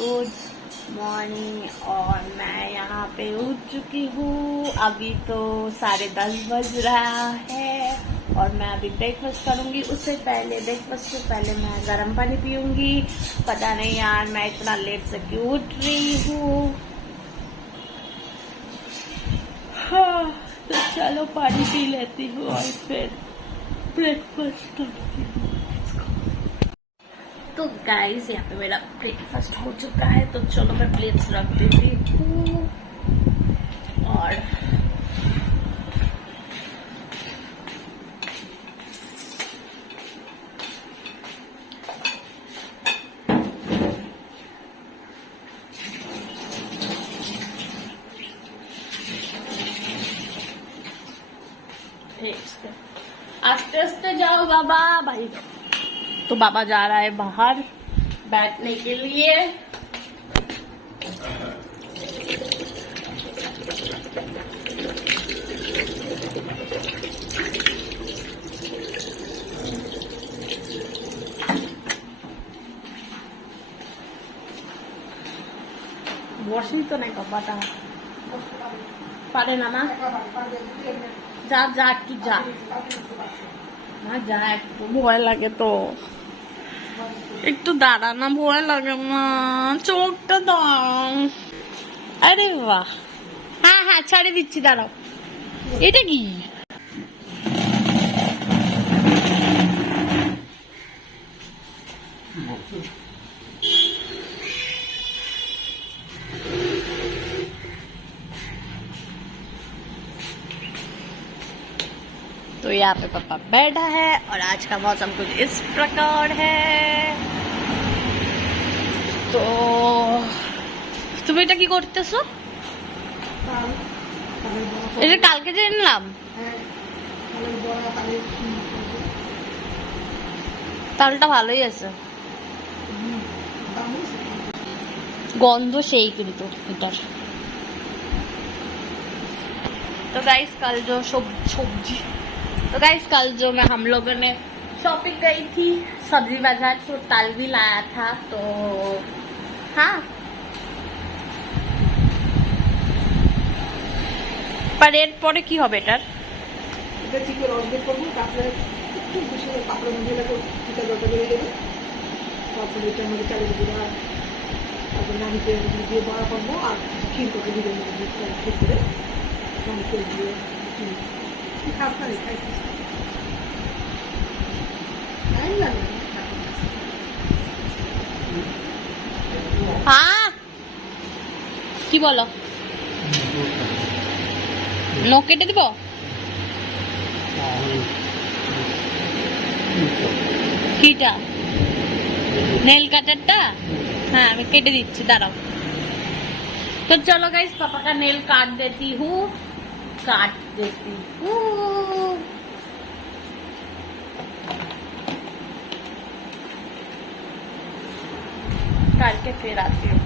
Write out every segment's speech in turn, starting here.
Good morning. और मैं यहाँ पे उठ चुकी हूँ। अभी तो 10:30 बज रहा है और मैं अभी ब्रेकफास्ट करूँगी। उससे पहले ब्रेकफास्ट से पहले मैं गर्म पानी पीऊँगी। पता नहीं यार मैं इतना लेट से क्यों उठ रही हूँ। हाँ, तो चलो पानी पी लेती हूँ और फिर ब्रेकफास्ट करती हूँ। तो गाइस यहाँ पे मेरा ब्रेकफास्ट हो चुका है, तो चलो मैं प्लेट्स रख देती हूँ। और आस्ते आस्ते जाओ बाबा भाई। तो बाबा जा रहा है बाहर बैठने के लिए। वॉशिंग तो नहीं कपाता पारे ना ना जा जा একটু যা না যা একটু ভয় লাগে তো একটু দাঁড়া না ভয় লাগে না চোখটা দাও। আরে বাহ হ্যাঁ হ্যাঁ ছাড়ে দিচ্ছি দাঁড়াও। এটা কি तो यहाँ पे पापा बैठा है और आज का मौसम कुछ इस प्रकार है। तो তুমি এটা কি করতেছো? এটা কালকে যে নিলাম তালটা ভালোই আছে, গন্ধ সেই কিন্তু এটার। तो गाइस कल जो सब्जी तो गाइस कल जो मैं हम लोगों ने शॉपिंग गई थी सब्जी बाजार, तो ताल भी लाया था। तो हाँ पर এরপরে কি হবে এটার? এটা চিকে রস বের করবো, তারপরে একটু বেশি কাপড় মধ্যে লাগো চিকে জলটা বেরিয়ে যাবে। তারপরে এটার মধ্যে চালের গুঁড়া, তারপরে নাড়িতে দিয়ে বড়া করবো আর ক্ষীর করবো দিলে ক্ষীর করে নাড়িতে দিয়ে খাস না খাইছিস টাইম লাগে। হ্যাঁ কি বলো? নখ কেটে দিব? কিটা नेल कटरটা? हाँ मैं केटे दीची दाঁড়াও। तो चलो गाइस पापा का नेल काट देती हूँ। काट के फिर आती हूँ।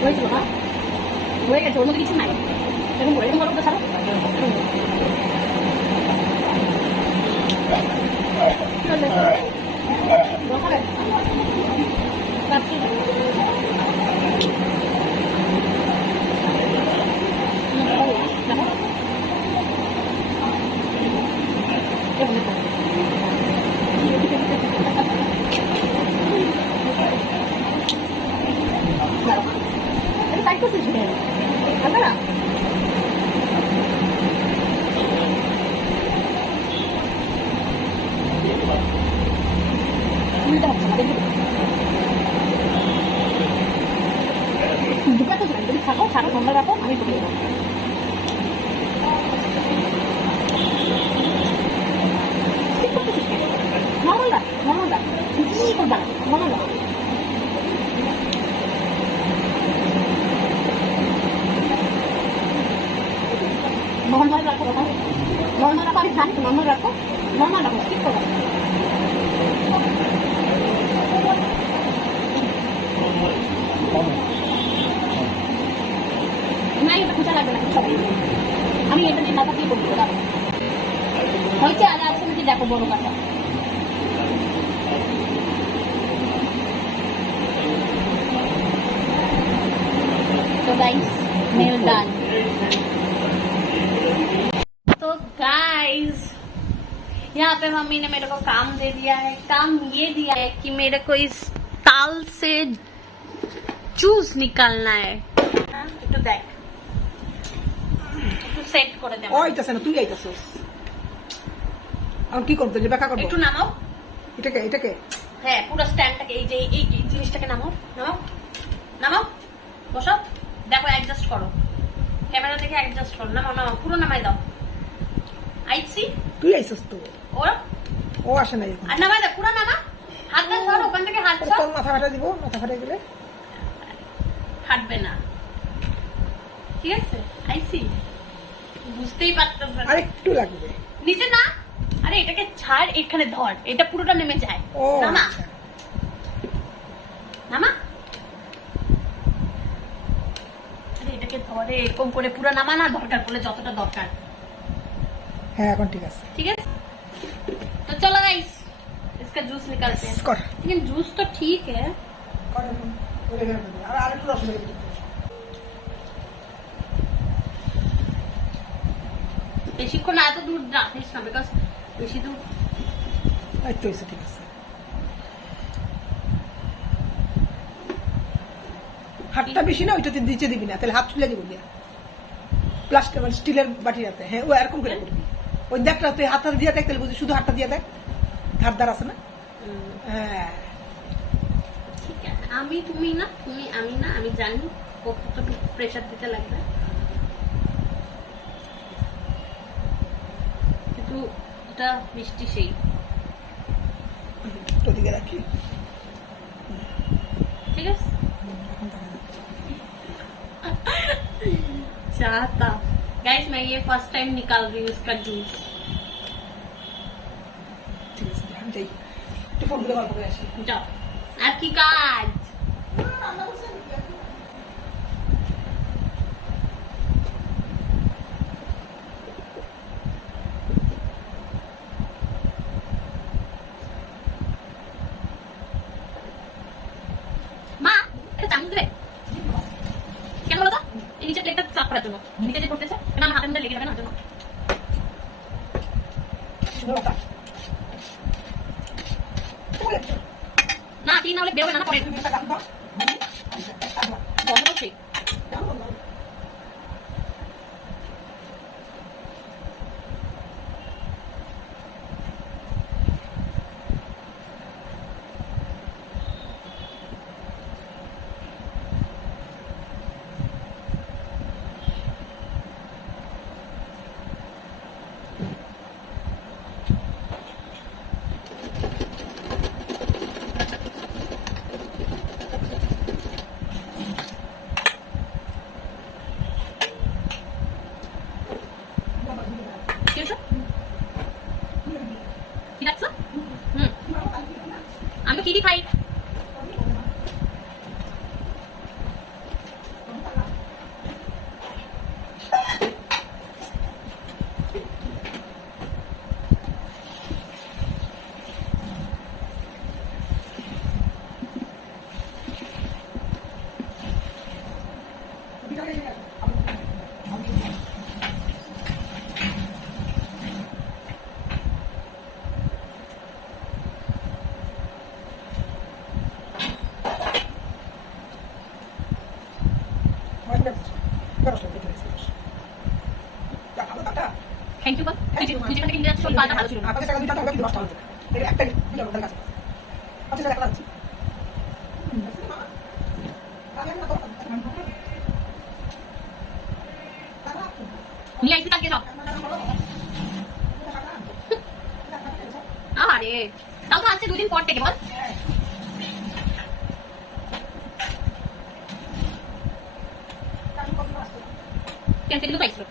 হয়েছিল না হয়ে গেছে ওর মধ্যে কিছু নাই এরকম করে এরকম করতে ছাড়ো টাইট করছিস না দুটো তো যদি থাকো সারা ঠান্ডা রাখো আমি বলে দেবো নর্মালটা নর্মালটা কি করবা নর্মালটা নর্মাল রাখো নর্মাল রাখো আমি জানি নর্মাল রাখো ঠিক করো না এটা খোঁজা লাগবে না সব আমি এটা দিয়ে মাথা দিয়ে করবো হয়েছে আর আছে নাকি দেখো বড় কথা तो गाइस नेल डन तो गाइस यहाँ पे मम्मी ने मेरे को काम दे दिया है काम ये दिया है कि मेरे को इस ताल से जूस निकालना है तो देख तो सेट করে দে আইতাছ না তুই আইতাছস আর কি করতে যে ব্যাখ্যা করব একটু নামাও এটাকে হ্যাঁ পুরো স্ট্যান্ডটাকে এই যে এই জিনিসটাকে নামাও নামাও বসাও দেখো অ্যাডজাস্ট করো ক্যামেরা দেখে অ্যাডজাস্ট করো নামাও পুরো নামাই দাও আইছি তুই আইছস তো ও আসে না আর নামাই দাও পুরো নামা হাতটা ধর ওখান থেকে হাত ধর তোর মাথা ফাটা দিব মাথা ফাটা গেলে হাঁটবে না ঠিক আছে আইছি বুঝতেই পারতাম না আরেকটু লাগবে নিচে না আরে এটাকে ছাড় এখানে ধর এটা পুরোটা নেমে যায় নামা নামা আরে এটাকে ধরে এরকম করে পুরো নামা না দরকার পড়লে যতটা দরকার হ্যাঁ এখন ঠিক আছে तो चलो गाइस इसका जूस निकालते हैं लेकिन जूस तो ठीक है বেশিক্ষণ এত দূর রাখিস না বিকজ বেশি দূর ঠিক আছে হাতটা বেশি না ওইটাতে দিতে দিবি না তাহলে হাত তুলে দিব দিয়া প্লাস্টিক মানে স্টিলের বাটিটাতে হ্যাঁ ও এরকম করে করবি ওই দেখটা তুই হাতটা দিয়ে দেখ তাহলে বুঝি শুধু হাতটা দিয়ে দেখ ধারদার আছে না হ্যাঁ ঠিক আছে আমি তুমি না তুমি আমি না আমি জানি কতটুকু প্রেসার দিতে লাগবে কিন্তু এটা মিষ্টি সেই ওদিকে রাখি ठीक है चाहता गाइस मैं ये फर्स्ट टाइम निकाल रही हूँ इसका जूस ঠিক আছে আমি যাই একটু ফোন করে গল্প করে আসি जाओ आपकी काज माँ এটা চামচ দেবে কেন বলো তো এই নিচে প্লেটটা সাফ করার জন্য নিচে যে পড়তেছে এটা আমার হাতের মধ্যে লেগে যাবে না জন্য না কি না হলে বেরোবে না পরে বন্ধ করছি থ্যাংক ইউ বল তুই যেখান থেকে ইন্ডিয়া চল পাতা ভালো ছিল না আপনাদের টাকা 2 টাকা হবে কি 10 টাকা হবে এটা একটা দিন আপনাদের কাছে আচ্ছা টাকা আছে নিয়ে আইছি কালকে সব আরে তাও তো আজকে দুদিন পর থেকে বল ক্যান্সেল তো পাইছো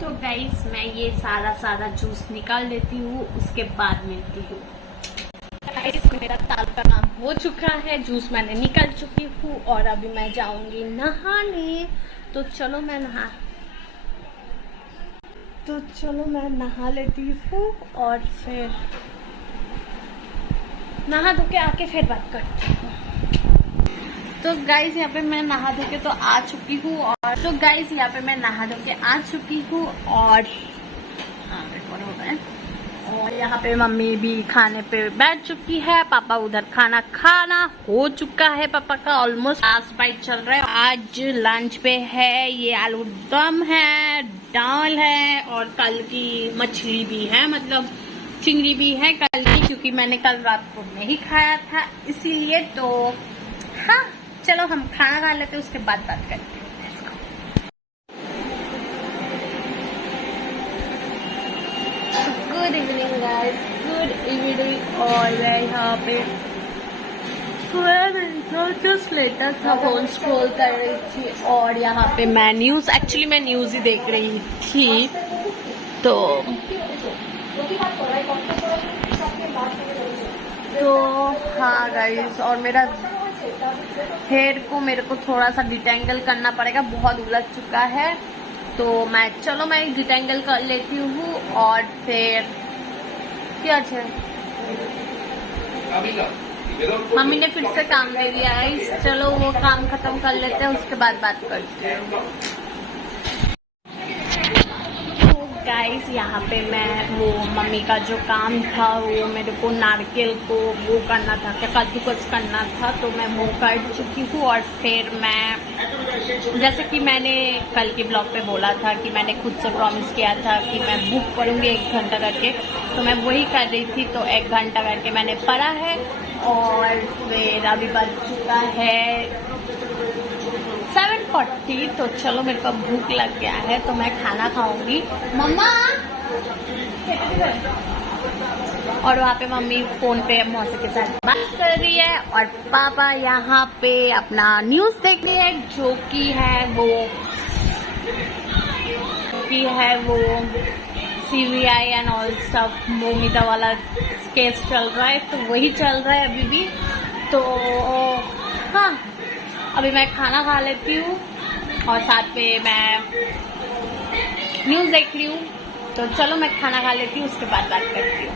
तो गाइस मैं ये सारा जूस निकाल लेती हूँ, उसके बाद मिलती हूँ। गाइस मेरा ताल का काम हो चुका है, जूस मैंने निकाल चुकी हूँ और अभी मैं जाऊंगी नहाने। तो चलो मैं नहा लेती हूँ और फिर नहा धो के आके फिर बात करती हूँ। तो गाइस यहाँ पे मैं नहा धो के तो आ चुकी हूँ और और यहाँ पे मम्मी भी खाने पे बैठ चुकी है। पापा उधर खाना हो चुका है। पापा का ऑलमोस्ट लास्ट बाइट चल रहा है। आज लंच पे है ये आलू दम है, दाल है और कल की मछली भी है, मतलब चिंगड़ी भी है कल की, क्योंकि मैंने कल रात को नहीं खाया था इसीलिए। तो हाँ चलो हम खाना खा लेते हैं, उसके बाद बात करते हैं। Good evening guys, good evening. और मैं यहाँ पे जस्ट लेटर था, फोन स्क्रॉल कर रही थी और यहाँ पे मैं एक्चुअली मैं न्यूज ही देख रही थी। तो हाँ गाइस, और मेरा हेयर को मेरे को थोड़ा सा डिटेंगल करना पड़ेगा, बहुत उलझ चुका है। तो मैं डिटेंगल कर लेती हूँ और फिर क्या है, मम्मी ने फिर से काम दे दिया है। चलो वो काम खत्म कर लेते हैं, उसके बाद बात करते हैं। तो गाइस यहाँ पे मैं वो मम्मी का जो काम था, वो मेरे को नारियल को वो करना था, क्या कद्दूकस करना था, तो मैं वो कर चुकी हूँ। और फिर मैं जैसे कि मैंने कल के ब्लॉग पे बोला था कि मैंने खुद से प्रॉमिस किया था कि मैं बुक करूँगी 1 घंटा करके, तो मैं वही कर रही थी। तो 1 घंटा करके मैंने पढ़ा है और फिर अभी बज चुका है 7:40। तो चलो मेरे को भूख लग गया है, तो मैं खाना खाऊंगी। मम्मा, और वहाँ पे मम्मी फोन पे मौसी के साथ बात कर रही है और पापा यहाँ पे अपना न्यूज देख रहे हैं, जो कि है वो CBI and all stuff, Momita वाला केस चल रहा है, तो वही चल रहा है अभी भी। तो हाँ, अभी मैं खाना खा लेती हूँ और साथ में मैं न्यूज़ देख रही हूँ। तो चलो मैं खाना खा लेती हूँ, उसके बाद बात करती हूँ।